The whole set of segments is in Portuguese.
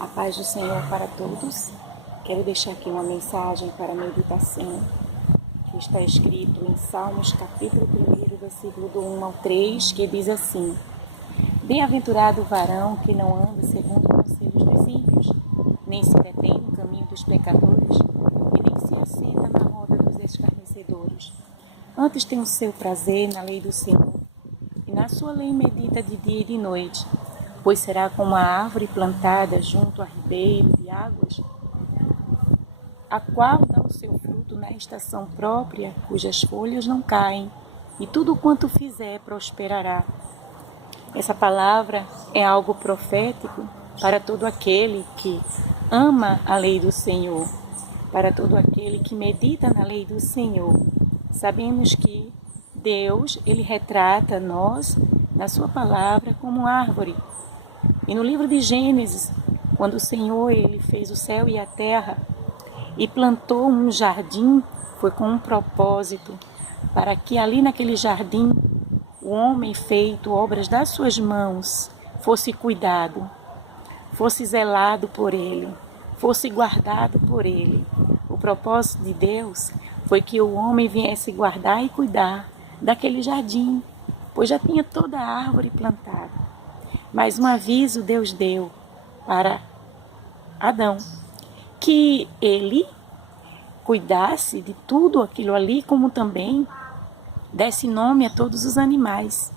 A paz do Senhor para todos. Quero deixar aqui uma mensagem para a meditação que está escrito em Salmos capítulo 1, versículo do 1 ao 3, que diz assim: Bem-aventurado o varão que não anda segundo os conselhos dos ímpios, nem se detém no caminho dos pecadores, e nem se assenta na roda dos escarnecedores. Antes tem o seu prazer na lei do Senhor, e na sua lei medita de dia e de noite, pois será como a árvore plantada junto a ribeiro de águas, a qual dá o seu fruto na estação própria, cujas folhas não caem, e tudo quanto fizer prosperará. Essa palavra é algo profético para todo aquele que ama a lei do Senhor, para todo aquele que medita na lei do Senhor. Sabemos que Deus, Ele retrata nós, na sua palavra, como árvore. E no livro de Gênesis, quando o Senhor Ele fez o céu e a terra e plantou um jardim, foi com um propósito, para que ali naquele jardim o homem feito obras das suas mãos fosse cuidado, fosse zelado por ele, fosse guardado por ele. O propósito de Deus foi que o homem viesse guardar e cuidar daquele jardim, pois já tinha toda a árvore plantada. Mas um aviso Deus deu para Adão, que ele cuidasse de tudo aquilo ali, como também desse nome a todos os animais.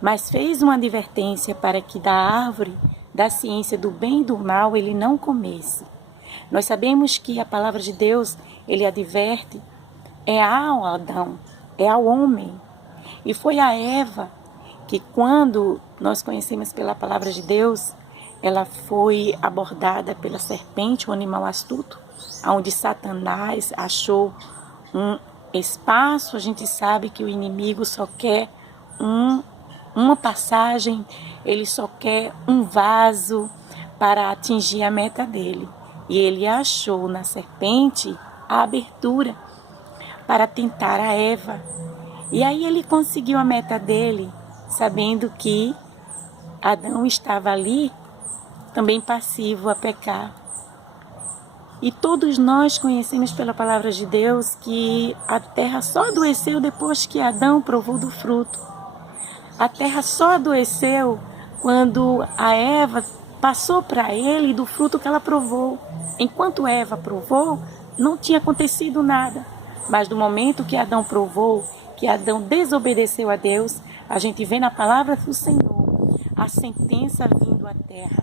Mas fez uma advertência para que da árvore, da ciência do bem e do mal, ele não comesse. Nós sabemos que a palavra de Deus, ele adverte, é ao Adão, é ao homem. E foi a Eva que, quando nós conhecemos pela palavra de Deus, ela foi abordada pela serpente, um animal astuto, onde Satanás achou um espaço. A gente sabe que o inimigo só quer uma passagem, ele só quer um vaso para atingir a meta dele. E ele achou na serpente a abertura para tentar a Eva. E aí ele conseguiu a meta dele, sabendo que Adão estava ali também passivo a pecar. E todos nós conhecemos pela palavra de Deus que a terra só adoeceu depois que Adão provou do fruto. A terra só adoeceu quando a Eva passou para ele do fruto que ela provou. Enquanto Eva provou, não tinha acontecido nada. Mas do momento que Adão provou, que Adão desobedeceu a Deus, a gente vê na palavra do Senhor a sentença vindo à terra,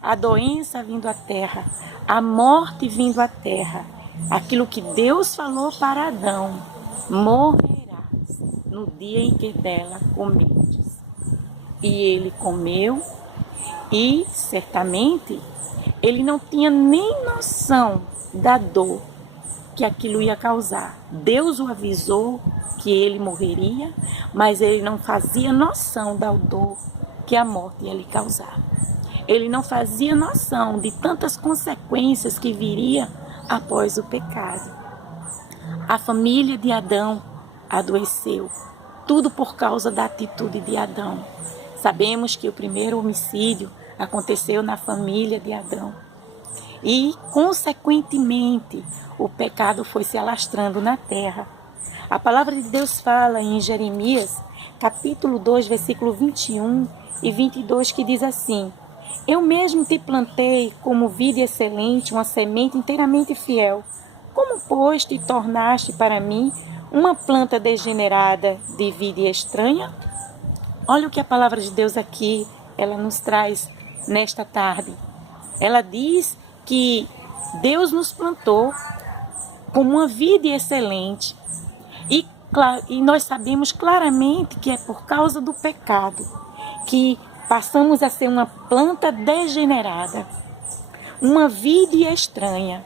a doença vindo à terra, a morte vindo à terra. Aquilo que Deus falou para Adão: morrerás no dia em que dela comerdes. E ele comeu, e certamente ele não tinha nem noção da dor que aquilo ia causar. Deus o avisou que ele morreria, mas ele não fazia noção da dor que a morte ia lhe causar. Ele não fazia noção de tantas consequências que viria após o pecado. A família de Adão adoeceu, tudo por causa da atitude de Adão. Sabemos que o primeiro homicídio aconteceu na família de Adão. E, consequentemente, o pecado foi se alastrando na terra. A palavra de Deus fala em Jeremias, capítulo 2, versículo 21 e 22, que diz assim: Eu mesmo te plantei como vide excelente, uma semente inteiramente fiel. Como, pois, te tornaste para mim uma planta degenerada de vide estranha? Olha o que a palavra de Deus aqui, ela nos traz nesta tarde. Ela diz que Deus nos plantou como uma vide excelente. E nós sabemos claramente que é por causa do pecado que passamos a ser uma planta degenerada, uma vide estranha,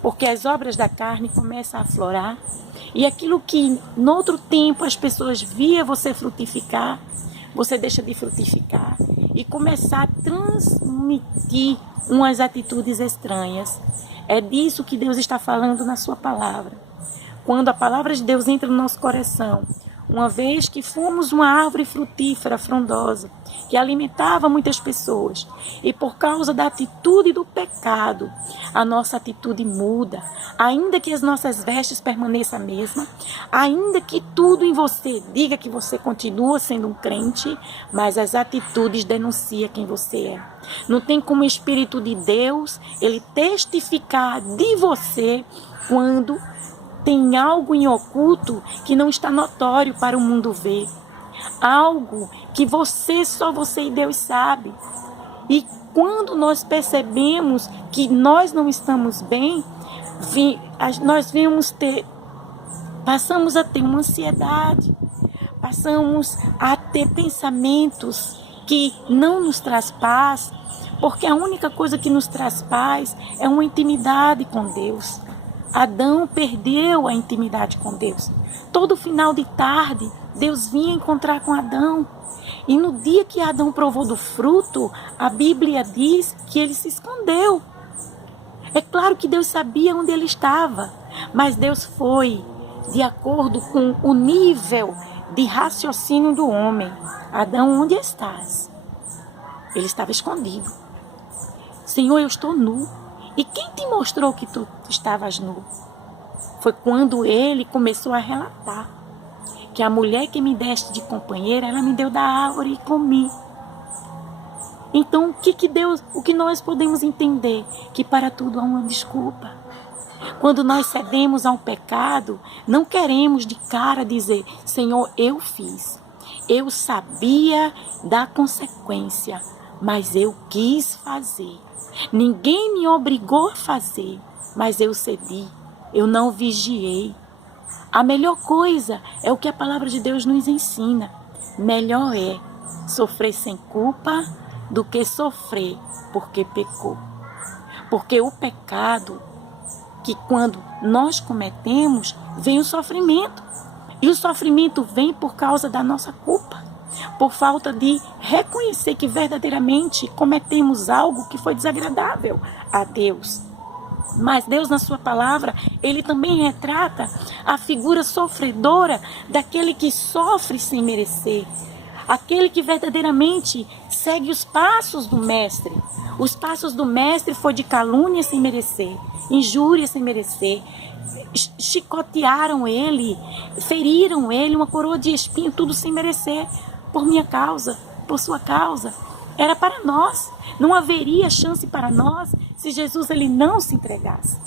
porque as obras da carne começam a aflorar, e aquilo que no outro tempo as pessoas via você frutificar, você deixa de frutificar e começar a transmitir umas atitudes estranhas. É disso que Deus está falando na sua palavra. Quando a palavra de Deus entra no nosso coração, uma vez que fomos uma árvore frutífera, frondosa, que alimentava muitas pessoas. E por causa da atitude do pecado, a nossa atitude muda. Ainda que as nossas vestes permaneçam a mesma, ainda que tudo em você diga que você continua sendo um crente, mas as atitudes denunciam quem você é. Não tem como o Espírito de Deus, ele testificar de você quando tem algo em oculto que não está notório para o mundo ver. Algo que só você e Deus sabe. E quando nós percebemos que nós não estamos bem, passamos a ter uma ansiedade, passamos a ter pensamentos que não nos traz paz, porque a única coisa que nos traz paz é uma intimidade com Deus. Adão perdeu a intimidade com Deus. Todo final de tarde, Deus vinha encontrar com Adão. E no dia que Adão provou do fruto, a Bíblia diz que ele se escondeu. É claro que Deus sabia onde ele estava, mas Deus foi de acordo com o nível de raciocínio do homem. Adão, onde estás? Ele estava escondido. Senhor, eu estou nu. E quem te mostrou que tu estavas nu? Foi quando ele começou a relatar que a mulher que me deste de companheira, ela me deu da árvore e comi. Então, o que nós podemos entender? Que para tudo há uma desculpa. Quando nós cedemos a um pecado, não queremos de cara dizer, Senhor, eu fiz. Eu sabia da consequência, mas eu quis fazer. Ninguém me obrigou a fazer, mas eu cedi, eu não vigiei. A melhor coisa é o que a palavra de Deus nos ensina. Melhor é sofrer sem culpa do que sofrer porque pecou. Porque o pecado, que quando nós cometemos, vem o sofrimento. E o sofrimento vem por causa da nossa culpa. Por falta de reconhecer que verdadeiramente cometemos algo que foi desagradável a Deus. Mas Deus, na sua palavra, ele também retrata a figura sofredora daquele que sofre sem merecer. Aquele que verdadeiramente segue os passos do mestre. Os passos do mestre foi de calúnia sem merecer, injúria sem merecer. Chicotearam ele, feriram ele, uma coroa de espinho, tudo sem merecer. Por minha causa, por sua causa. Era para nós. Não haveria chance para nós se Jesus ele não se entregasse.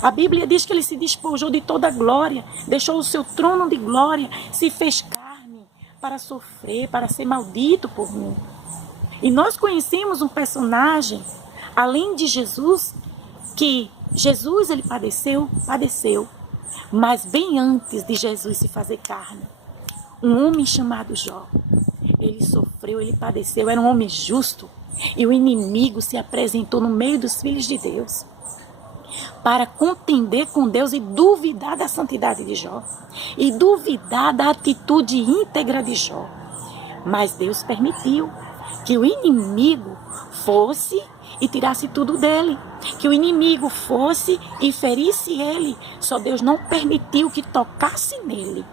A Bíblia diz que ele se despojou de toda a glória, deixou o seu trono de glória, se fez carne para sofrer, para ser maldito por mim. E nós conhecemos um personagem, além de Jesus, que Jesus ele padeceu, mas bem antes de Jesus se fazer carne. Um homem chamado Jó, ele sofreu, ele padeceu, era um homem justo. E o inimigo se apresentou no meio dos filhos de Deus para contender com Deus e duvidar da santidade de Jó. E duvidar da atitude íntegra de Jó. Mas Deus permitiu que o inimigo fosse e tirasse tudo dele. Que o inimigo fosse e ferisse ele. Só Deus não permitiu que tocasse nele.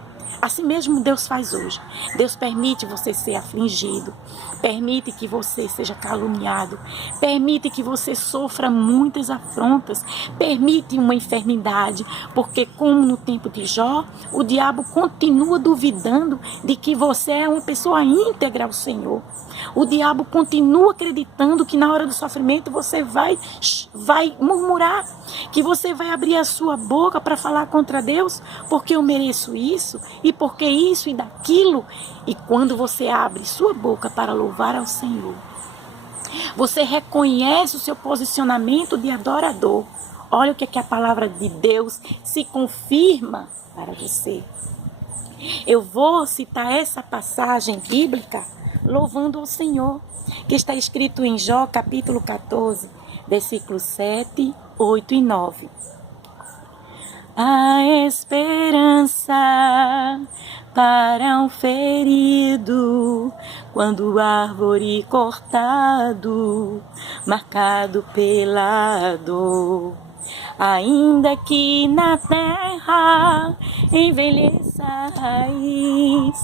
Assim mesmo Deus faz hoje. Deus permite você ser afligido. Permite que você seja caluniado. Permite que você sofra muitas afrontas. Permite uma enfermidade. Porque como no tempo de Jó, o diabo continua duvidando de que você é uma pessoa íntegra ao Senhor. O diabo continua acreditando que na hora do sofrimento você vai murmurar. Que você vai abrir a sua boca para falar contra Deus. Porque eu mereço isso. E porque isso e daquilo. E quando você abre sua boca para louvar ao Senhor, você reconhece o seu posicionamento de adorador. Olha o que a palavra de Deus se confirma para você. Eu vou citar essa passagem bíblica louvando ao Senhor, que está escrito em Jó capítulo 14, versículos 7, 8 e 9. A esperança para um ferido, quando árvore cortado, marcado pela dor. Ainda que na terra envelheça a raiz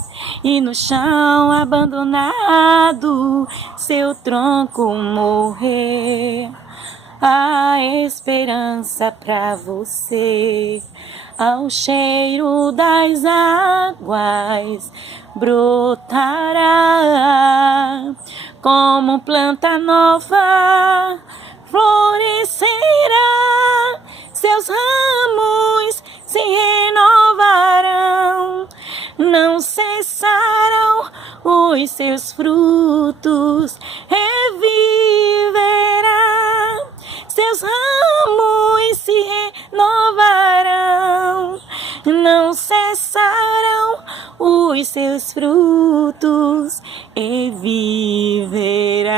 e no chão abandonado seu tronco morrer, há esperança pra você. Ao cheiro das águas brotará, como planta nova florescerá, seus ramos se renovarão, não cessarão os seus frutos, reviverá, seus ramos se renovarão, não cessarão os seus frutos, e viverá.